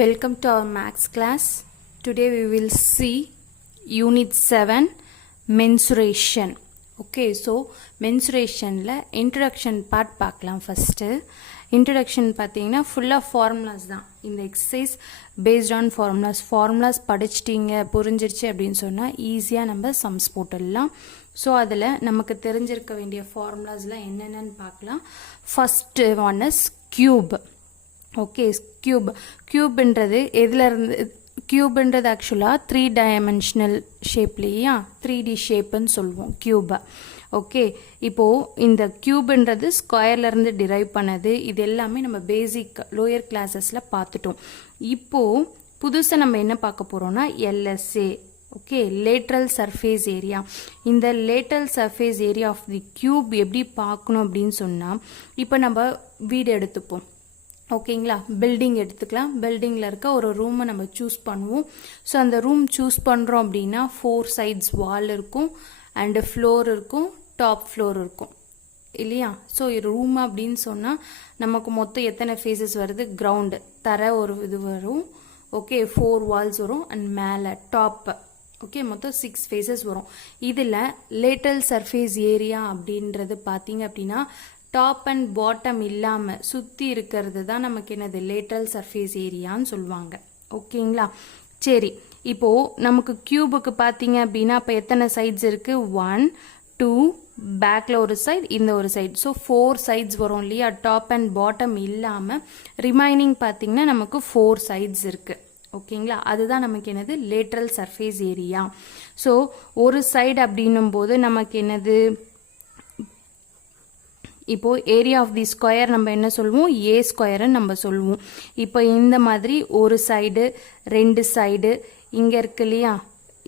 Welcome to our maths class. Today we will see unit 7 mensuration. Okay, so mensuration la introduction part பார்க்கலாம் first. Introduction பார்த்தீங்கன்னா full of formulas தான். இந்த exercise based on formulas படிச்சிட்டீங்க புரிஞ்சிருச்சு அப்படின்னு சொன்னா ஈஸியா நம்ம sums போட்டுடலாம். ஸோ அதில் நமக்கு தெரிஞ்சிருக்க வேண்டிய ஃபார்முலாஸ்லாம் என்னென்னு பார்க்கலாம். First one is cube. Okay, கியூப்ன்றது எதுலேருந்து கியூப்ன்றது ஆக்சுவலாக 3 டைமென்ஷனல் ஷேப்லேயா 3D ஷேப்புன்னு சொல்லுவோம் கியூபை. ஓகே, இப்போது இந்த கியூப்ன்றது ஸ்கொயர்லேருந்து டிரைவ் பண்ணது. இது எல்லாமே நம்ம பேசிக் லோயர் கிளாஸஸில் பார்த்துட்டோம். இப்போது புதுசாக நம்ம என்ன பார்க்க போகிறோம்னா LSA. Okay, lateral surface area. இந்த lateral surface area of the cube எப்படி பார்க்கணும் அப்படின்னு சொன்னால், இப்போ நம்ம வீடு எடுத்துப்போம். ஓகேங்களா, பில்டிங் எடுத்துக்கலாம். பில்டிங்கில் இருக்க ஒரு ரூமை நம்ம சூஸ் பண்ணுவோம். ஸோ அந்த ரூம் சூஸ் பண்ணுறோம் அப்படின்னா 4 சைட்ஸ் வால் இருக்கும் அண்டு ஃப்ளோர் இருக்கும், டாப் ஃப்ளோர் இருக்கும் இல்லையா. ஸோ ரூம் அப்படின்னு சொன்னால் நமக்கு மொத்தம் எத்தனை ஃபேஸஸ் வருது, கிரவுண்டு தர ஒரு இது வரும். ஓகே, 4 வால்ஸ் வரும் அண்ட் மேலே டாப்பு. ஓகே, மொத்தம் 6 ஃபேஸஸ் வரும். இதில் லேட்ரல் சர்ஃபேஸ் ஏரியா அப்படின்றது பார்த்தீங்க அப்படின்னா டாப் அண்ட் பாட்டம் இல்லாமல் சுற்றி இருக்கிறது தான் நமக்கு என்னது லேட்ரல் சர்ஃபேஸ் ஏரியான்னு சொல்லுவாங்க. ஓகேங்களா, சரி. இப்போது நமக்கு கியூபுக்கு பார்த்தீங்க அப்படின்னா இப்போ எத்தனை சைட்ஸ் இருக்குது, 1 2 பேக்கில் ஒரு சைடு, இந்த ஒரு சைடு. ஸோ 4 சைட்ஸ் வரும் இல்லையா, டாப் அண்ட் பாட்டம் இல்லாமல். ரிமைனிங் பார்த்தீங்கன்னா நமக்கு 4 சைட்ஸ் இருக்குது. ஓகேங்களா, அதுதான் நமக்கு என்னது லேட்ரல் சர்ஃபேஸ் ஏரியா. ஸோ ஒரு சைடு அப்படின்னும் போது நமக்கு என்னது, இப்போது ஏரியா ஆஃப் தி ஸ்கொயர் நம்ம என்ன சொல்லுவோம், ஏ ஸ்கொயர்ன்னு நம்ம சொல்லுவோம். இப்போ இந்த மாதிரி ஒரு சைடு 2 சைடு இங்கே இருக்கு இல்லையா,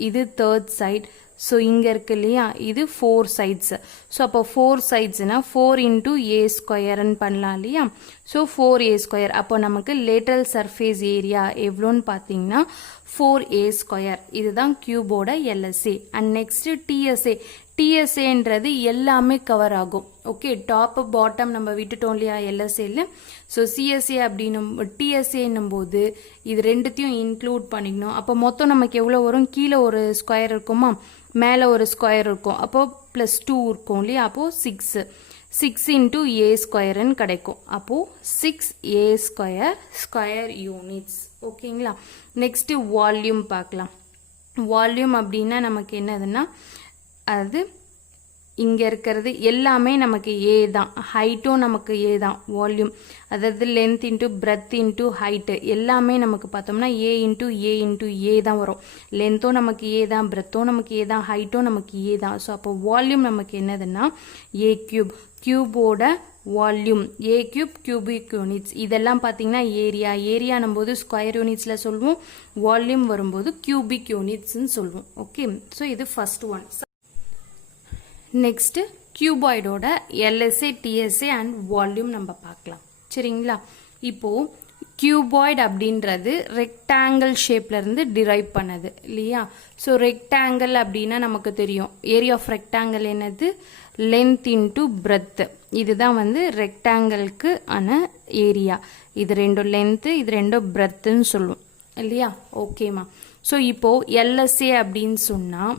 இது 3rd சைடு. ஸோ இங்கே இருக்கு இல்லையா, இது 4 சைட்ஸ். ஸோ அப்போ 4 சைட்ஸ்னா 4 இன்டூ ஏ ஸ்கொயர்ன்னு பண்ணலாம் இல்லையா. So 4a square. அப்போ நமக்கு லேட்ரல் சர்ஃபேஸ் ஏரியா எவ்வளோன்னு பார்த்தீங்கன்னா 4a ஸ்கொயர். இதுதான் கியூபோட LSA. அண்ட் நெக்ஸ்ட் டிஎஸ்ஏன்றது எல்லாமே கவர் ஆகும். ஓகே, டாப் பாட்டம் நம்ம விட்டுட்டோம் இல்லையா LSAல. ஸோ சிஎஸ்ஏ அப்படின்னும் டிஎஸ்ஏன்னும் போது இது ரெண்டுத்தையும் இன்க்ளூட் பண்ணிக்கணும். அப்போ மொத்தம் நமக்கு எவ்வளோ வரும், கீழே ஒரு ஸ்கொயர் இருக்குமா, மேலே ஒரு ஸ்கொயர் இருக்கும். அப்போது +2 இருக்கும் இல்லையா. அப்போது 6 இன்டூ ஏ ஸ்கொயர்ன்னு கிடைக்கும். அப்போது 6a ஸ்கொயர் யூனிட்ஸ். ஓகேங்களா, நெக்ஸ்ட்டு வால்யூம் பார்க்கலாம். வால்யூம் அப்படின்னா நமக்கு என்னதுன்னா, அது இங்கே இருக்கிறது எல்லாமே நமக்கு ஏ தான், ஹைட்டும் நமக்கு ஏ தான். வால்யூம் அதாவது length into breadth into height எல்லாமே நமக்கு பார்த்தோம்னா ஏ இன்ட்டு ஏ தான் வரும். லென்த்தும் நமக்கு ஏ தான், பிரெத்தும் நமக்கு ஏ தான், ஹைட்டும் நமக்கு ஏ தான். ஸோ அப்போ வால்யூம் நமக்கு என்னதுன்னா a cube. கியூபோட volume a cube cubic units. இதெல்லாம் பார்த்தீங்கன்னா ஏரியானும் போது ஸ்கொயர் யூனிட்ஸில் சொல்லுவோம், வால்யூம் வரும்போது கியூபிக் யூனிட்ஸ்ன்னு சொல்லுவோம். ஓகே, ஸோ இது ஃபர்ஸ்ட் ஒன். நெக்ஸ்ட் கியூபாய்டோட LSA TSA அண்ட் வால்யூம் நம்ம பார்க்கலாம். சரிங்களா, இப்போது கியூபாய்டு அப்படின்றது ரெக்டாங்கிள் ஷேப்ல இருந்து டிரைவ் பண்ணது இல்லையா. ஸோ ரெக்டாங்கிள் அப்படின்னா நமக்கு தெரியும், ஏரியா ஆஃப் ரெக்டாங்கிள் என்னது, லென்த் இன்ட்டு பிரெத். இதுதான் வந்து ரெக்டாங்கிளுக்கு ஆன ஏரியா. இது ரெண்டும் லென்த்து, இது ரெண்டும் பிரெத்துன்னு சொல்லுவோம் இல்லையா. ஓகேம்மா. ஸோ இப்போது LSA அப்படின்னு சொன்னால்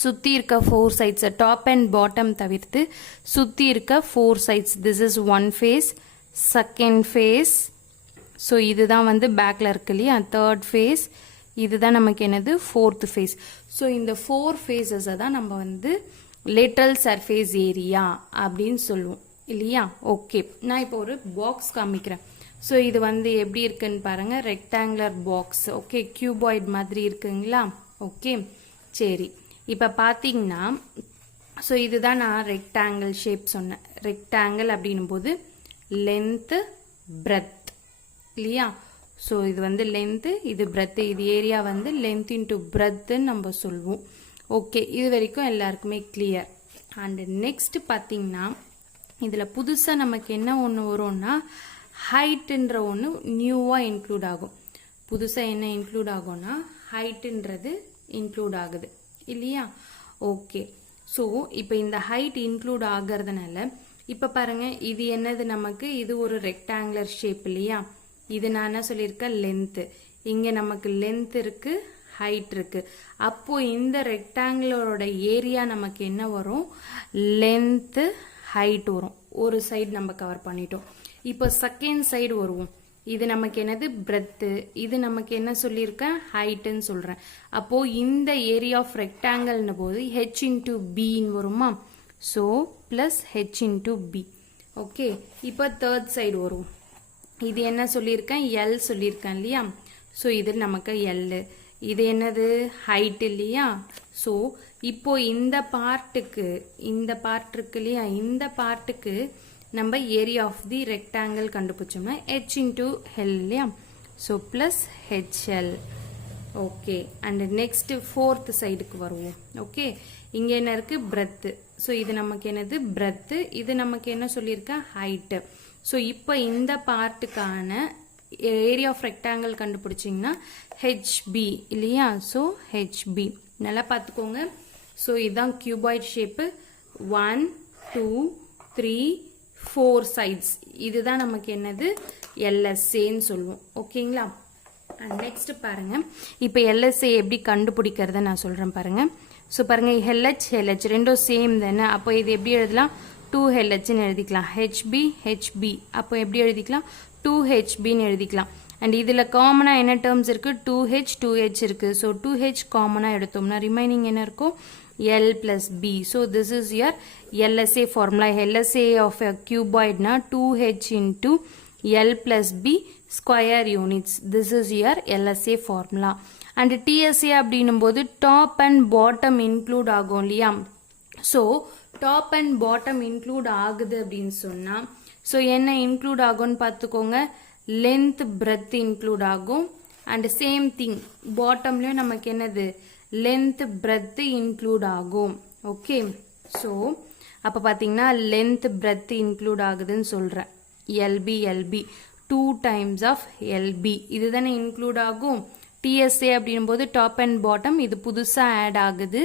சுற்றி இருக்க 4 சைட்ஸ், டாப் அண்ட் பாட்டம் தவிர்த்து சுற்றி இருக்க 4 sides. This is 1 face, second face. So இதுதான் வந்து பேக்கில் இருக்கு இல்லையா, 3rd ஃபேஸ். இதுதான் நமக்கு என்னது 4th ஃபேஸ். ஸோ இந்த 4 ஃபேஸஸை தான் நம்ம வந்து லேட்ரல் சர்ஃபேஸ் ஏரியா அப்படின்னு சொல்லுவோம் இல்லையா. ஓகே, நான் இப்போ ஒரு பாக்ஸ் காமிக்கிறேன். ஸோ இது வந்து எப்படி இருக்குன்னு பாருங்கள், ரெக்டாங்குலர் பாக்ஸ். ஓகே, கியூபாய்டு மாதிரி இருக்குங்களா. ஓகே, சரி. இப்போ பார்த்தீங்கன்னா ஸோ இதுதான் நான் ரெக்டாங்கிள் ஷேப் சொன்னேன். ரெக்டாங்கிள் அப்படின்னும் போது லென்த்து பிரெத் இல்லையா. ஸோ இது வந்து லென்த்து, இது பிரெத்து. இது ஏரியா வந்து லென்த் இன்ட்டு பிரெத்துன்னு நம்ம சொல்லுவோம். ஓகே, இது வரைக்கும் எல்லாருக்குமே கிளியர். அண்டு நெக்ஸ்ட் பார்த்தீங்கன்னா இதில் புதுசாக நமக்கு என்ன ஒன்று வரும்னா ஹைட்டுன்ற ஒன்று நியூவாக இன்க்ளூட் ஆகும். புதுசாக என்ன இன்க்ளூட் ஆகும்னா ஹைட்டுன்றது இன்க்ளூட் ஆகுது இல்லையா. ஓகே, ஸோ இப்போ இந்த ஹைட் இன்க்ளூட் ஆகிறதுனால இப்போ பாருங்கள், இது என்னது நமக்கு, இது ஒரு ரெக்டாங்குலர் ஷேப் இல்லையா. இது நான் என்ன சொல்லியிருக்கேன் லென்த்து, இங்கே நமக்கு லென்த் இருக்குது ஹைட் இருக்குது. அப்போது இந்த ரெக்டாங்கிளோட ஏரியா நமக்கு என்ன வரும், லென்த்து ஹைட் வரும். ஒரு சைடு நம்ம கவர் பண்ணிட்டோம். இப்போ செகண்ட் சைடு வருவோம். இது நமக்கு என்னது பிரெத்து, இது நமக்கு என்ன சொல்லியிருக்கேன் ஹைட்டுன்னு சொல்கிறேன். அப்போது இந்த ஏரியா ஆஃப் ரெக்டாங்கிள்னு போது ஹெச் இன்டூ பின்னு வருமா, so plus H into B. Okay, இப்போ தேர்ட் சைடு வரும். இது என்ன சொல்லியிருக்கேன் எல் சொல்லியிருக்கேன் இல்லையா, ஸோ இது நமக்கு எல், இது என்னது ஹைட் இல்லையா. ஸோ இப்போ இந்த பார்ட்டுக்கு இருக்கு இல்லையா, இந்த பார்ட்டுக்கு நம்ம ஏரியா ஆஃப் தி ரெக்டாங்கிள் கண்டுபிடிச்சோம்னா ஹெச் இன்டூ ஹெல் இல்லையா, so plus HL. Okay, and next fourth சைடுக்கு வருவோம். ஓகே, இங்கே என்ன இருக்குது பிரெத்து, ஸோ இது நமக்கு என்னது பிரெத்து, இது நமக்கு என்ன சொல்லியிருக்கேன் ஹைட்டு. ஸோ இப்போ இந்த பார்ட்டுக்கான ஏரியா ஆஃப் ரெக்டாங்கிள் கண்டுபிடிச்சிங்கன்னா ஹெச்பி இல்லையா, ஸோ ஹெச்பி நல்லா பார்த்துக்கோங்க. ஸோ இதுதான் கியூபாய்ட் ஷேப்பு, 1 2 3 4 சைட்ஸ், இதுதான் நமக்கு என்னது எல்எஸ்ஏன்னு சொல்லுவோம். ஓகேங்களா, அண்ட் நெக்ஸ்ட் பாருங்க, இப்போ எல்எஸ்ஏ எப்படி கண்டுபிடிக்கிறத நான் சொல்கிறேன் பாருங்க. ஸோ பாருங்க ஹெல்ஹெச் ஹெல்ஹெச் ரெண்டும் சேம் தானே, அப்போ இது எப்படி எழுதலாம் 2HHன்னு எழுதிக்கலாம், ஹெச்பி ஹெச்பி, அப்போ எப்படி எழுதிக்கலாம் 2HBன்னு எழுதிக்கலாம். அண்ட் இதில் காமனாக என்ன டேர்ம்ஸ் இருக்குது 2H 2H இருக்குது. ஸோ 2H காமனாக எடுத்தோம்னா ரிமைனிங் என்ன இருக்கும் L plus B. So this is your LSA formula. LSA of a cuboid na 2H into L plus B square units. This is your LSA formula. And TSA அப்படின்னும் போது top and bottom include ஆகும் இல்லையா. So top and bottom include ஆகுது அப்படின்னு சொன்னா so என்ன include ஆகும்னு பார்த்துக்கோங்க, லென்த் பிரெத் இன்க்ளூட் ஆகும். அண்ட் சேம் திங் பாட்டம்லேயும் நமக்கு என்னது லென்த் பிரெத் இன்க்ளூட் ஆகும். ஓகே, ஸோ அப்போ பார்த்தீங்கன்னா லென்த் பிரெத் இன்க்ளூட் ஆகுதுன்னு சொல்கிறேன். LB LB 2 times of LB இது தானே இன்க்ளூட் ஆகும். டிஎஸ்ஏ அப்படின்னும் போது டாப் அண்ட் பாட்டம் இது புதுசாக ஆட் ஆகுது.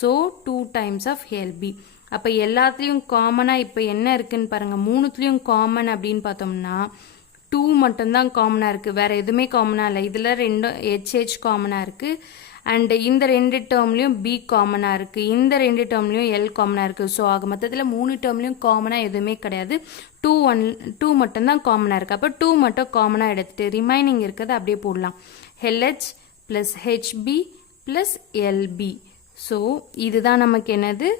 So 2 times of LB. அப்போ எல்லாத்துலேயும் காமனாக இப்போ என்ன இருக்குன்னு பாருங்கள், மூணுத்துலேயும் காமன் அப்படின்னு பார்த்தோம்னா 2 மட்டும்தான் காமனாக இருக்குது, வேறு எதுவுமே காமனாக இல்லை. இதில் ரெண்டும் ஹெச்ஹெச் காமனாக இருக்குது. அண்ட் இந்த 2 டேர்ம்லையும் பி காமனாக இருக்குது, இந்த 2 டேர்ம்லையும் எல் காமனாக இருக்குது. ஸோ ஆக மொத்தத்தில் 3 டேர்ம்லையும் காமனாக எதுவுமே கிடையாது, 2 மட்டும்தான் காமனாக இருக்குது. அப்போ 2 மட்டும் காமனாக எடுத்துகிட்டு ரிமைனிங் இருக்கிறது அப்படியே போடலாம். LH plus HB plus LB. So இதுதான் நமக்கு என்னது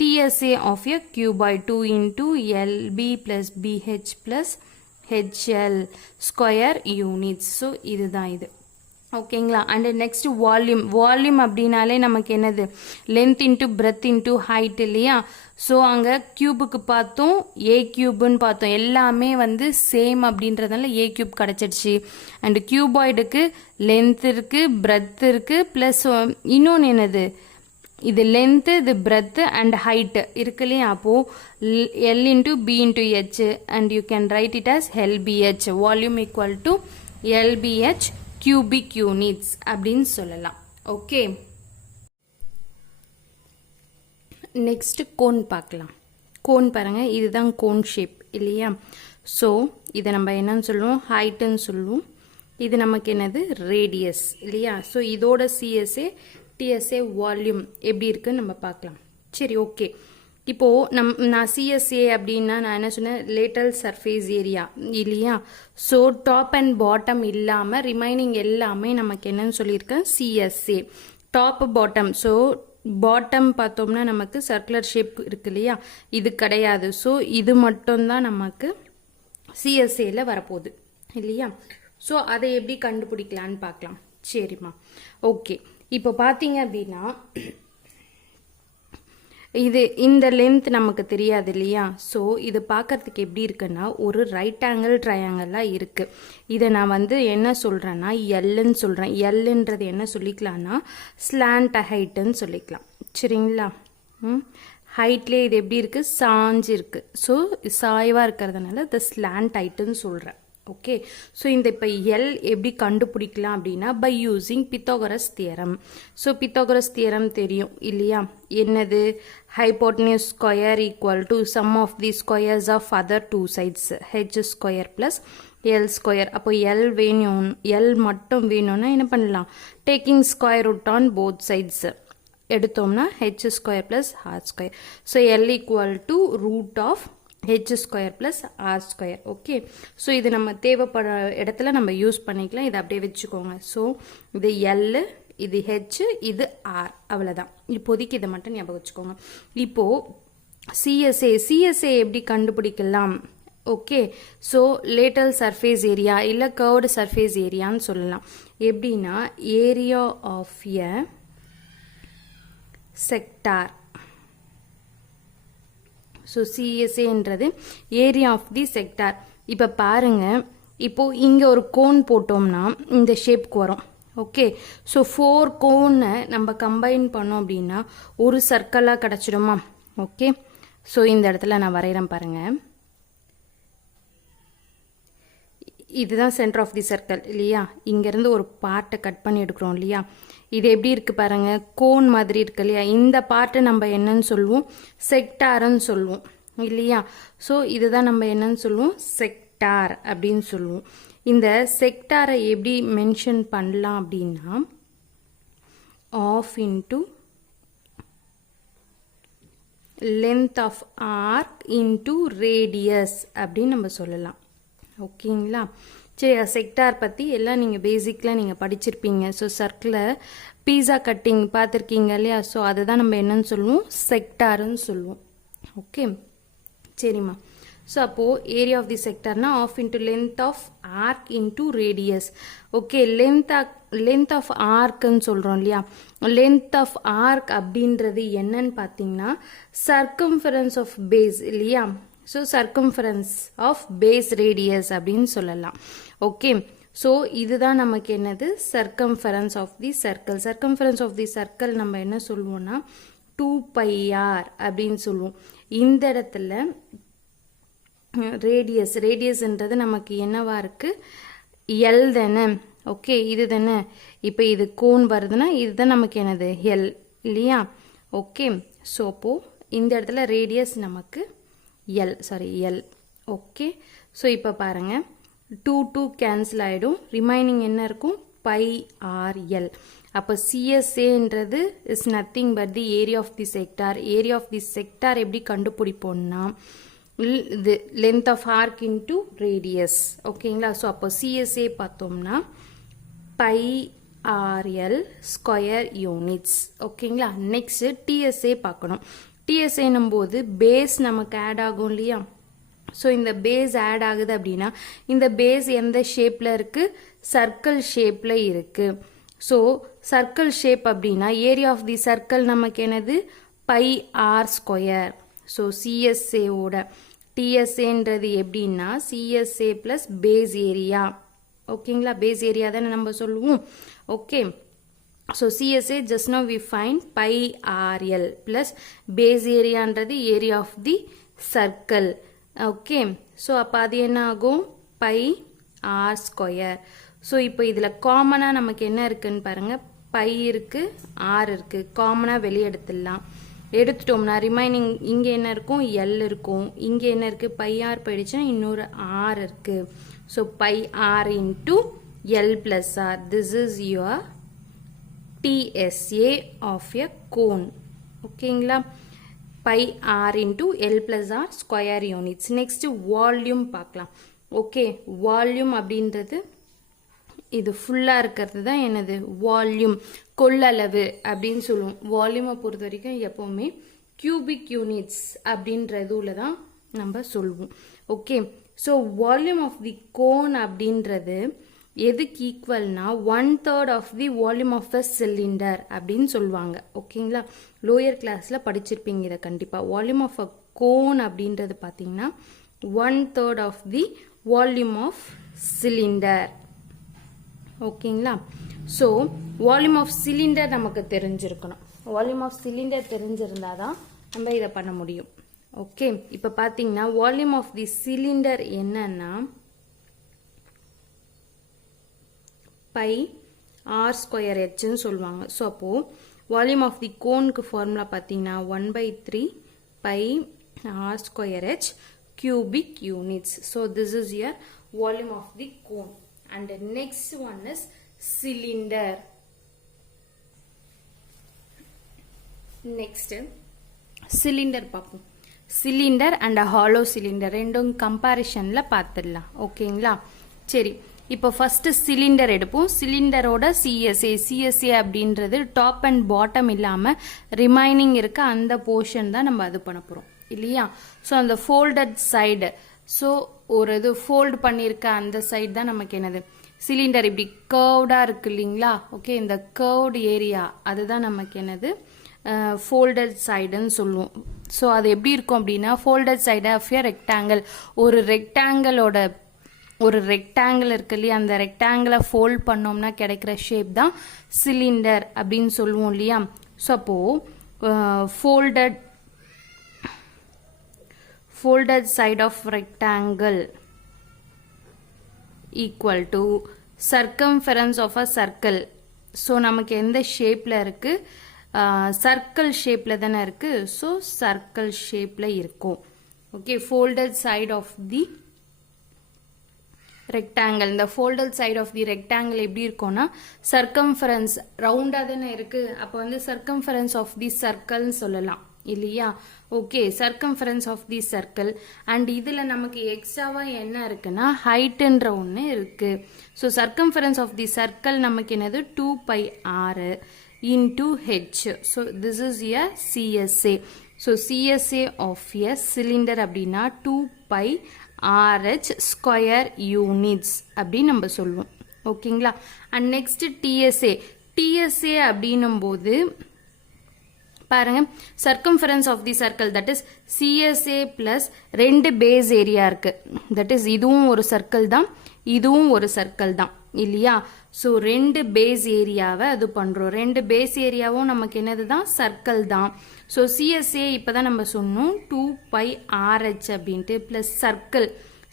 TSA of a cuboid 2 into LB plus BH plus HL square units. So இதுதான் இது. ஓகேங்களா, அண்ட் நெக்ஸ்ட் வால்யூம். வால்யூம் அப்படின்னாலே நமக்கு என்னது length into breadth into height இல்லையா. ஸோ அங்கே கியூபுக்கு பார்த்தோம், ஏ கியூப்னு பார்த்தோம், எல்லாமே வந்து சேம் அப்படின்றதுனால ஏ கியூப் கிடச்சிடுச்சு. அண்ட் கியூபாய்டுக்கு லென்த் இருக்குது பிரெத் இருக்குது ப்ளஸ் இன்னொன்று என்னது இது லென்த்து இது பிரெத்து அண்ட் ஹைட்டு இருக்கு இல்லையா. அப்போது L into B into H and you can write it as LBH. Volume equal to LBH cubic units அப்படின்னு சொல்லலாம். ஓகே, நெக்ஸ்ட் கோன் பார்க்கலாம். கோன் பாருங்க, இதுதான் கோன் ஷேப் இல்லையா. ஸோ இதை நம்ம என்னன்னு சொல்லுவோம் ஹைட்டுன்னு சொல்லுவோம். இது நமக்கு என்னது ரேடியஸ் இல்லையா. ஸோ இதோட சிஎஸ்ஏ டிஎஸ்ஏ வால்யூம் எப்படி இருக்குன்னு நம்ம பார்க்கலாம். சரி, ஓகே. இப்போது நான் சிஎஸ்ஏ அப்படின்னா நான் என்ன சொன்னேன் லேட்டரல் சர்ஃபேஸ் ஏரியா இல்லையா. ஸோ டாப் அண்ட் பாட்டம் இல்லாமல் ரிமைனிங் எல்லாமே நமக்கு என்னன்னு சொல்லியிருக்கேன் CSA top bottom. So bottom பார்த்தோம்னா நமக்கு சர்க்குலர் ஷேப் இருக்கு இல்லையா, இது கிடையாது. ஸோ இது மட்டும்தான் நமக்கு சிஎஸ்ஏல வரப்போகுது இல்லையா. ஸோ அதை எப்படி கண்டுபிடிக்கலான்னு பார்க்கலாம். சரிம்மா, ஓகே. இப்போ பார்த்தீங்க அப்படின்னா இது இந்த லென்த் நமக்கு தெரியாது இல்லையா. ஸோ இது பார்க்கறதுக்கு எப்படி இருக்குன்னா ஒரு ரைட் ஆங்கிள் ட்ரையாங்கிளாக இருக்குது. இதை நான் வந்து என்ன சொல்கிறேன்னா எல்லுன்னு சொல்கிறேன். எல்லுன்றது என்ன சொல்லிக்கலாம்னா ஸ்லாண்ட் ஹைட்டுன்னு சொல்லிக்கலாம். சரிங்களா. ஹைட்லேயே இது எப்படி இருக்குது சாஞ்சு இருக்குது. ஸோ சாய்வாக இருக்கிறதுனால இந்த ஸ்லாண்ட் ஹைட்டுன்னு சொல்கிறேன். ஓகே, ஸோ இந்த இப்போ எல் எப்படி கண்டுபிடிக்கலாம் அப்படின்னா by using Pythagoras theorem. So Pythagoras theorem தெரியும் இல்லையா, என்னது hypotenuse square equal to sum of the squares of other 2 sides H square plus L square. அப்போ எல் வேணும், எல் மட்டும் வேணும்னா என்ன பண்ணலாம், taking square root on both sides எடுத்தோம்னா H square plus R square. So L equal to root of H square plus R square. Okay, so இது நம்ம தேவைப்படுற இடத்துல நம்ம யூஸ் பண்ணிக்கலாம். இதை அப்படியே வச்சுக்கோங்க. ஸோ இது எல், இது ஹெச், இது ஆர், அவ்வளோதான். இப்போதைக்கு இதை மட்டும் ஞாபகம் வச்சுக்கோங்க. இப்போது சிஎஸ்ஏ எப்படி கண்டுபிடிக்கலாம்? Okay, so lateral surface area இல்லை கர்வ்டு சர்ஃபேஸ் ஏரியான்னு சொல்லலாம். எப்படின்னா area of a sector. So சிஎஸ்ஏன்றது ஏரியா ஆஃப் தி செக்டார். இப்போ பாருங்க, இப்போ இங்கே ஒரு கோன் போட்டோம்னா இந்த ஷேப்க்கு வரும். ஓகே, ஸோ 4 கோனை நம்ம கம்பைன் பண்ணோம் அப்படின்னா ஒரு சர்க்கிளாக கிடச்சிடுமா? ஓகே, ஸோ இந்த இடத்துல நான் வரைகிறேன் பாருங்க. இதுதான் சென்டர் ஆஃப் தி சர்க்கிள் இல்லையா? இங்கேருந்து ஒரு பார்ட்டை கட் பண்ணி எடுக்கிறோம் இல்லையா? இது எப்படி இருக்குது பாருங்க, கோன் மாதிரி இருக்கு இல்லையா? இந்த பார்ட்டை நம்ம என்னன்னு சொல்லுவோம், செக்டார்ன்னு சொல்லுவோம் இல்லையா? ஸோ இதுதான் நம்ம என்னன்னு சொல்லுவோம், செக்டார் அப்படின்னு சொல்லுவோம். இந்த செக்டாரை எப்படி மென்ஷன் பண்ணலாம் அப்படின்னா half into length of arc into radius அப்படின்னு நம்ம சொல்லலாம். ஓகேங்களா? சரி, செக்டார் பற்றி எல்லாம் நீங்கள் பேசிக்கில் நீங்கள் படிச்சிருப்பீங்க. ஸோ சர்க்கிளில் பீஸா கட்டிங் பார்த்துருக்கீங்க இல்லையா? ஸோ அதை தான் நம்ம என்னன்னு சொல்லுவோம், செக்டார்ன்னு சொல்லுவோம். ஓகே, சரிம்மா. ஸோ அப்போது ஏரியா ஆஃப் தி செக்டார்னா half into length of arc into radius. Okay, length of ஆர்க்குன்னு சொல்கிறோம் இல்லையா? லென்த் ஆஃப் ஆர்க் அப்படின்றது என்னன்னு பார்த்தீங்கன்னா சர்க்கம்ஃபரன்ஸ் ஆஃப் பேஸ் இல்லையா? So circumference of base radius அப்படின்னு சொல்லலாம். ஓகே, ஸோ இதுதான் நமக்கு என்னது, circumference of the circle. Circumference of the circle நம்ம என்ன சொல்லுவோம்னா 2πr அப்படின்னு சொல்லுவோம். இந்த இடத்துல ரேடியஸ்ன்றது நமக்கு என்னவா இருக்கு, எல் தானே? ஓகே, இது தானே. இப்போ இது கோன் வருதுன்னா இதுதான் நமக்கு என்னது, எல் இல்லையா? ஓகே, ஸோ அப்போது இந்த இடத்துல ரேடியஸ் நமக்கு எல். ஓகே, ஸோ இப்போ பாருங்கள், 2 கேன்சல் ஆகிடும். ரிமைனிங் என்ன இருக்கும், πrl. அப்போ சிஎஸ்ஏன்றது is nothing but the area of the sector. Area of the sector எப்படி கண்டுபிடிப்போம்னா இது length of arc into radius. ஓகேங்களா? ஸோ அப்போ சிஎஸ்ஏ பார்த்தோம்னா πrl ஸ்கொயர் யூனிட்ஸ். ஓகேங்களா? நெக்ஸ்ட் டிஎஸ்ஏ பார்க்கணும். டிஎஸ்ஏன்னும் போது பேஸ் நமக்கு ஆட் ஆகும் இல்லையா? ஸோ இந்த பேஸ் ஆட் ஆகுது அப்படின்னா இந்த பேஸ் எந்த ஷேப்பில் இருக்குது, சர்க்கிள் ஷேப்பில் இருக்குது. ஸோ சர்க்கிள் ஷேப் அப்படின்னா ஏரியா ஆஃப் தி சர்க்கிள் நமக்கு என்னது, πr ஸ்கொயர். ஸோ சிஎஸ்ஏவோட டிஎஸ்ஏன்றது எப்படின்னா சிஎஸ்ஏ ப்ளஸ் பேஸ் ஏரியா. ஓகேங்களா? பேஸ் ஏரியா தானே நம்ம சொல்லுவோம். Okay, so CSA just now we find πrl plus base ஏரியான்றது area of the circle. Okay, so அப்போ அது என்ன ஆகும், πr ஸ்கொயர். ஸோ இப்போ இதில் காமனாக நமக்கு என்ன இருக்குன்னு பாருங்கள், பை இருக்குது, ஆர் இருக்குது. காமனாக வெளியே எடுத்துட்டோம்னா ரிமைனிங் இங்கே என்ன இருக்கும், எல் இருக்கும். இங்கே என்ன இருக்குது, πr போயிடுச்சுன்னா இன்னொரு ஆர் இருக்குது. So πr into L plus R. This is your TSA of a cone. ஓகேங்களா? πr into L plus R square units. next volume பார்க்கலாம். ஓகே, வால்யூம் அப்படின்றது இது ஃபுல்லாக இருக்கிறது தான் என்னது, வால்யூம், கொள்ளளவு அப்படின்னு சொல்லுவோம். வால்யூமை பொறுத்த வரைக்கும் எப்போவுமே கியூபிக் யூனிட்ஸ் அப்படின்றதுல தான் நம்ம சொல்லுவோம். Okay, so volume of the cone அப்படின்றது எதுக்கு ஈக்குவல்னா 1/3 of the volume of a cylinder அப்படின்னு சொல்லுவாங்க. ஓகேங்களா? லோயர் கிளாஸில் படிச்சிருப்பீங்க இதை கண்டிப்பாக. வால்யூம் ஆஃப் அ கோன் அப்படின்றது பார்த்தீங்கன்னா 1/3 of the volume of cylinder. ஓகேங்களா? ஸோ வால்யூம் ஆஃப் சிலிண்டர் நமக்கு தெரிஞ்சிருக்கணும். வால்யூம் ஆஃப் சிலிண்டர் தெரிஞ்சிருந்தால் தான் நம்ம இதை பண்ண முடியும். ஓகே, இப்போ பார்த்தீங்கன்னா வால்யூம் ஆஃப் தி சிலிண்டர் என்னன்னா πr ஸ்கொயர் ஹெச்ன்னு சொல்லுவாங்க. ஸோ அப்போது வால்யூம் ஆஃப் தி கோனுக்கு ஃபார்முலா பார்த்தீங்கன்னா 1/3 πr square H cubic units. So this is your volume of the cone. And the next one is cylinder. Next cylinder பார்ப்போம். cylinder and a hollow cylinder ரெண்டும் கம்பேரிஷன்ல பார்த்துடலாம். ஓகேங்களா? சரி, இப்போ first cylinder எடுப்போம். சிலிண்டரோட CSA அப்படின்றது top and bottom இல்லாம remaining இருக்க அந்த போர்ஷன் தான் நம்ம அது பண்ண போறோம் இல்லையா? ஸோ அந்த ஃபோல்டட் சைடு, ஸோ ஒரு இது ஃபோல்ட் பண்ணியிருக்க அந்த சைடு தான் நமக்கு என்னது சிலிண்டர். இப்படி கர்வ்டா இருக்கு இல்லைங்களா? ஓகே, இந்த கர்வ்டு ஏரியா அதுதான் நமக்கு என்னது ஃபோல்டட் சைடுன்னு சொல்லுவோம். ஸோ அது எப்படி இருக்கும் அப்படின்னா, folded side of a rectangle. ஒரு ரெக்டாங்கிள் இருக்கு இல்லையா, அந்த ரெக்டாங்கிளை ஃபோல்ட் பண்ணோம்னா கிடைக்கிற ஷேப் தான் சிலிண்டர் அப்படின்னு சொல்லுவோம் இல்லையா? ஸோ அப்போ folded side of rectangle equal to circumference of a circle. So நமக்கு எந்த ஷேப்ல இருக்கு? சர்க்கிள் ஷேப்ல தானே இருக்கு. ஸோ சர்க்கிள் ஷேப்ல இருக்கும். Okay, folded side of the rectangle. இந்த folded side of the rectangle எப்படி இருக்கும்னா, circumference ரவுண்டா தானே இருக்கு. அப்போ வந்து circumference of the circle சொல்லலாம் இல்லையா? Okay, circumference of the circle. And இதுல நமக்கு எக்ஸ்ட்ராவா என்ன இருக்குன்னா ஹைட்ன்ற ஒன்று இருக்கு. So circumference of the circle நமக்கு என்னது 2πr into h. So this is a CSA. So CSA of a cylinder அப்படின்னா 2πrh square units அப்படின்னு நம்ம சொல்லுவோம். ஓகேங்களா? அண்ட் நெக்ஸ்ட் TSA அப்படின்னும் போது பாருங்க, circumference of the circle, that is CSA plus 2 base area இருக்கு. that is இதுவும் ஒரு சர்க்கிள் தான், இதுவும் ஒரு சர்க்கிள் தான் இல்லையா? ஸோ 2 பேஸ் ஏரியாவை அது பண்றோம். 2 பேஸ் ஏரியாவும் நமக்கு என்னது தான்? சர்க்கிள் தான். ஸோ CSA இப்பதான் நம்ம சொன்னோம் 2πrh அப்படின்ட்டு பிளஸ்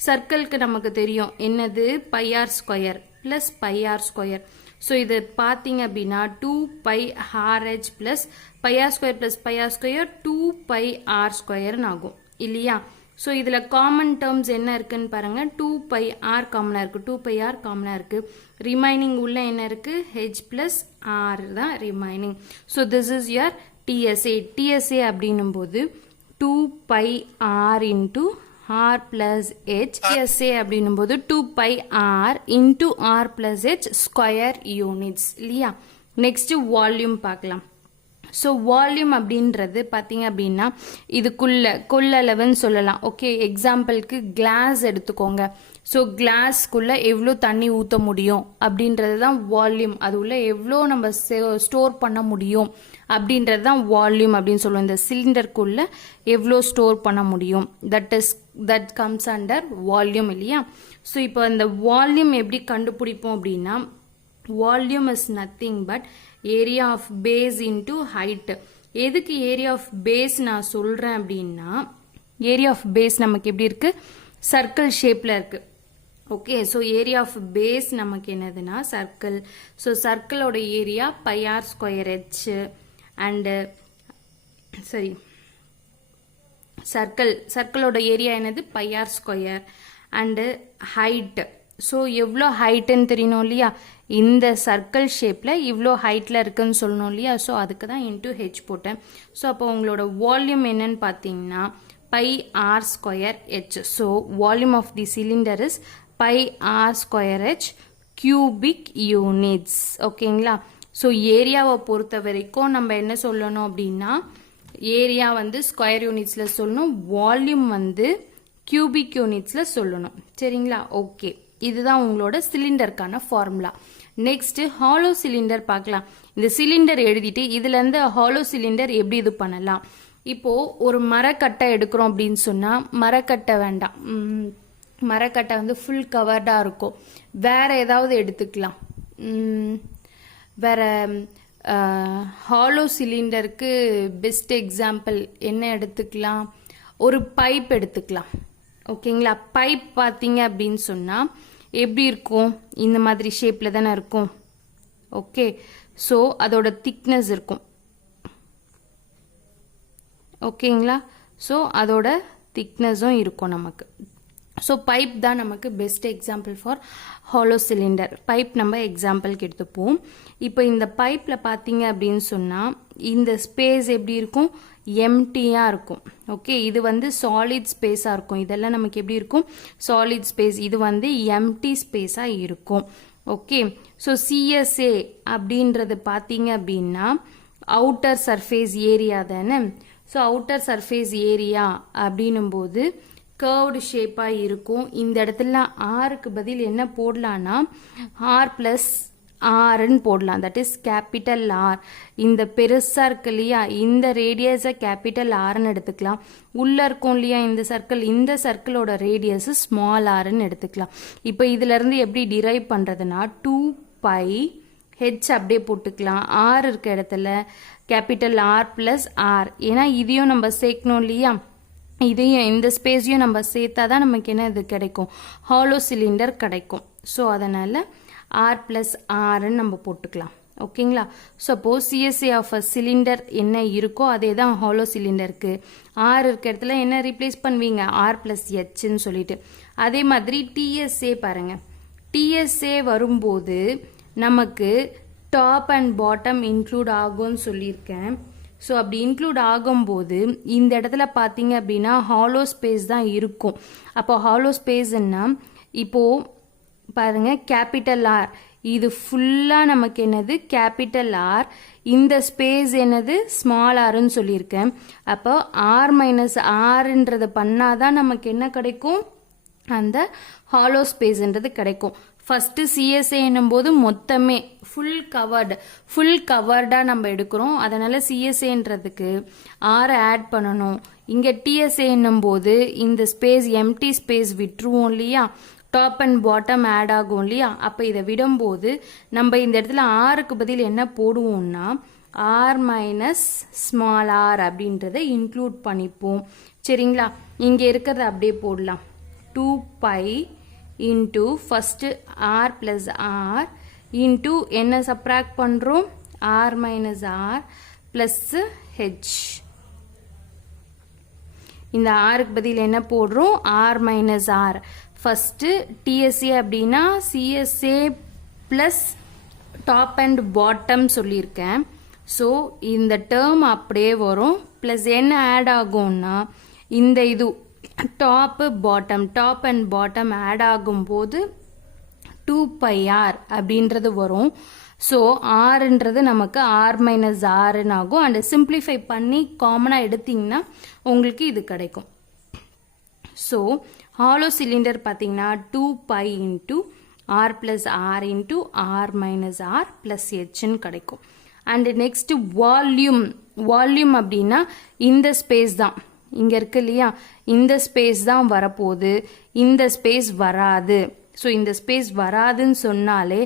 சர்க்கிள்க்கு நமக்கு தெரியும் என்னது πr square plus πr square. So இது பார்த்தீங்க அப்படின்னா 2πrh plus πr square plus πr square 2πr ஸ்கொயர்னு ஆகும் இல்லையா? ஸோ இதில் காமன் டேர்ம்ஸ் என்ன இருக்குன்னு பாருங்க. 2πr காமனாக இருக்கு, 2πr காமனாக இருக்கு. ரிமைனிங் உள்ள என்ன இருக்கு? h பிளஸ் r தான் remaining. So this is your TSA அப்படின்னும் போது 2πr into r plus h. TSA அப்படின்னும் போது 2πr into r plus h square units இல்லையா? நெக்ஸ்ட் வால்யூம் பார்க்கலாம். ஸோ வால்யூம் அப்படின்றது பார்த்தீங்க அப்படின்னா இதுக்குள்ள கொள்ளளவுன்னு சொல்லலாம். ஓகே, எக்ஸாம்பிளுக்கு கிளாஸ் எடுத்துக்கோங்க. ஸோ கிளாஸ்க்குள்ள எவ்வளோ தண்ணி ஊற்ற முடியும் அப்படின்றது தான் வால்யூம். அது உள்ள எவ்வளோ நம்ம ஸ்டோர் பண்ண முடியும் அப்படின்றது தான் வால்யூம் அப்படின்னு சொல்லுவோம். இந்த சிலிண்டருக்குள்ள எவ்வளோ ஸ்டோர் பண்ண முடியும், தட் கம்ஸ் அண்டர் வால்யூம் இல்லையா? ஸோ இப்போ இந்த வால்யூம் எப்படி கண்டுபிடிப்போம் அப்படின்னா, volume is nothing but area of base into height. எதுக்கு ஏரியா ஆஃப் பேஸ் நான் சொல்றேன் அப்படின்னா, ஏரியா ஆஃப் பேஸ் நமக்கு எப்படி இருக்கு? சர்க்கிள் ஷேப்ல இருக்கு. Okay, so area of base நமக்கு என்னதுன்னா சர்க்கிள். ஸோ சர்க்கிளோட area πr square h and சரி சர்க்கிளோட ஏரியா என்னது πr square and height. So எவ்வளோ ஹைட்டுன்னு தெரியணும் இல்லையா? இந்த சர்க்கிள் ஷேப்பில் இவ்வளோ ஹைட்டில் இருக்குன்னு சொல்லணும் இல்லையா? ஸோ அதுக்கு தான் இன்டூ ஹெச் போட்டேன். ஸோ அப்போ உங்களோட வால்யூம் என்னன்னு பார்த்தீங்கன்னா πr square h. So volume of the cylinder is πr square h cubic units. ஓகேங்களா? ஸோ ஏரியாவை பொறுத்த வரைக்கும் நம்ம என்ன சொல்லணும் அப்படின்னா, ஏரியா வந்து ஸ்கொயர் யூனிட்ஸில் சொல்லணும், வால்யூம் வந்து கியூபிக் யூனிட்ஸில் சொல்லணும். சரிங்களா? ஓகே, இதுதான் உங்களோட சிலிண்டருக்கான ஃபார்முலா. நெக்ஸ்ட் ஹாலோ சிலிண்டர் பார்க்கலாம். இந்த சிலிண்டர் எழுதிட்டு இதுல இருந்து ஹாலோ சிலிண்டர் எப்படி இது பண்ணலாம். இப்போ ஒரு மரக்கட்டை எடுக்கிறோம் அப்படின்னு சொன்னா, மரக்கட்டை வேண்டாம், மரக்கட்டை வந்து ஃபுல் கவர்டா இருக்கும். வேற ஏதாவது எடுத்துக்கலாம். வேற ஹாலோ சிலிண்டருக்கு பெஸ்ட் எக்ஸாம்பிள் என்ன எடுத்துக்கலாம்? ஒரு பைப் எடுத்துக்கலாம். ஓகேங்களா? பைப் பார்த்தீங்க அப்படின்னு சொன்னா எப்படி இருக்கும்? இந்த மாதிரி ஷேப்ல தானே இருக்கும். ஓகே, ஸோ அதோட திக்னஸ் இருக்கும். ஓகேங்களா? ஸோ அதோட திக்னஸும் இருக்கும் நமக்கு. ஸோ பைப் தான் நமக்கு best example for hollow cylinder. Pipe நம்ம எக்ஸாம்பிளுக்கு எடுத்துப்போம். இப்போ இந்த பைப்பில் பார்த்தீங்க அப்படின்னு சொன்னால் இந்த ஸ்பேஸ் எப்படி இருக்கும், எம்டியாக இருக்கும். ஓகே, இது வந்து சாலிட் ஸ்பேஸாக இருக்கும். இதெல்லாம் நமக்கு எப்படி இருக்கும், சாலிட் ஸ்பேஸ். இது வந்து எம்டி ஸ்பேஸாக இருக்கும். ஓகே, ஸோ சிஎஸ்ஏ அப்படின்றது பார்த்தீங்க அப்படின்னா அவுட்டர் சர்ஃபேஸ் ஏரியா தானே. ஸோ அவுட்டர் சர்ஃபேஸ் ஏரியா அப்படின்னும் போது கர்வ்டு ஷேப்பாக இருக்கும். இந்த இடத்துல ஆருக்கு பதில் என்ன போடலான்னா ஆர் பிளஸ் ஆர்ன்னு போடலாம். That is capital R. இந்த பெருசாக இருக்கு இல்லையா, இந்த ரேடியஸை கேபிட்டல் ஆர்ன்னு எடுத்துக்கலாம். உள்ளே இருக்கும் இல்லையா இந்த சர்க்கிள், இந்த சர்க்கிளோட ரேடியஸ் ஸ்மால் ஆர்ன்னு எடுத்துக்கலாம். இப்போ இதுலேருந்து எப்படி டிரைவ் பண்ணுறதுனா 2π ஹெச் அப்படியே போட்டுக்கலாம். ஆர் இருக்க இடத்துல கேபிட்டல் ஆர் பிளஸ் ஆர். ஏன்னா இதையும் நம்ம சேர்க்கணும் இல்லையா, இதையும் இந்த ஸ்பேஸையும் நம்ம சேர்த்தா தான் நமக்கு என்ன இது கிடைக்கும், ஹாலோ சிலிண்டர் கிடைக்கும். ஸோ அதனால் ஆர் பிளஸ் ஆர்ன்னு நம்ம போட்டுக்கலாம். ஓகேங்களா. Suppose CSA of a cylinder என்ன இருக்கோ அதே தான் ஹாலோ சிலிண்டருக்கு. ஆர் இருக்க இடத்துல என்ன ரீப்ளேஸ் பண்ணுவீங்க, ஆர் பிளஸ் ஹெச்ன்னு சொல்லிட்டு. அதே மாதிரி டிஎஸ்ஏ பாருங்கள், டிஎஸ்ஏ வரும்போது நமக்கு டாப் அண்ட் பாட்டம் இன்க்ளூட் ஆகும்னு சொல்லியிருக்கேன். ஸோ அப்படி இன்க்ளூட் ஆகும்போது இந்த இடத்துல பார்த்தீங்க அப்படின்னா ஹாலோ ஸ்பேஸ் தான் இருக்கும். அப்போ ஹாலோ ஸ்பேஸ்ன்னா இப்போது பாருங்கள் கேபிட்டல் ஆர், இது ஃபுல்லாக நமக்கு என்னது கேபிட்டல் ஆர், இந்த ஸ்பேஸ் என்னது ஸ்மால் ஆர்ன்னு சொல்லியிருக்கேன். அப்போ ஆர் மைனஸ் ஆர்ன்றதை பண்ணாதான் நமக்கு என்ன கிடைக்கும், அந்த ஹாலோ ஸ்பேஸ்ன்றது கிடைக்கும். ஃபஸ்ட்டு சிஎஸ்ஏ என்னும்போது மொத்தமே ஃபுல் கவர்டாக நம்ம எடுக்கிறோம். அதனால் சிஎஸ்ஏன்றதுக்கு ஆரை ஆட் பண்ணணும். இங்கே டிஎஸ்ஏ என்னும்போது இந்த ஸ்பேஸ் எம்டி ஸ்பேஸ் விட்டுருவோம் இல்லையா, டாப் அண்ட் பாட்டம் ஆட் ஆகும் இல்லையா. அப்போ இதை விடும்போது நம்ம இந்த இடத்துல ஆருக்கு பதில் என்ன போடுவோம்னா ஆர் மைனஸ் ஸ்மால் ஆர் அப்படின்றத இன்க்ளூட் பண்ணிப்போம். சரிங்களா. இங்கே இருக்கிறத அப்படியே போடலாம். 2π into first R plus R into என்ன சப்ராக்ட் பண்ணுறோம், R minus R plus H. இந்த ஆருக்கு பதில் என்ன போடுறோம், R minus R. First TSA அப்படின்னா CSA plus top and bottom சொல்லியிருக்கேன். ஸோ இந்த டேர்ம் அப்படியே வரும். ப்ளஸ் என்ன ஆட் ஆகும்னா இந்த இது டாப் அண்ட் பாட்டம் ஆட் ஆகும்போது 2πr அப்படின்றது வரும். ஸோ ஆர்ன்றது நமக்கு ஆர் மைனஸ் ஆர்ன்னு ஆகும். அண்ட் சிம்பிளிஃபை பண்ணி காமனாக எடுத்திங்கன்னா உங்களுக்கு இது கிடைக்கும். ஸோ ஹாலோ சிலிண்டர் பார்த்தீங்கன்னா 2π into R plus R into R minus R plus ஹெச்ன்னு கிடைக்கும். அண்ட் நெக்ஸ்ட் வால்யூம் அப்படின்னா இந்த ஸ்பேஸ் தான் இங்கே இருக்கு இல்லையா, இந்த ஸ்பேஸ் தான் வரப்போகுது, இந்த ஸ்பேஸ் வராது. ஸோ இந்த ஸ்பேஸ் வராதுன்னு சொன்னாலே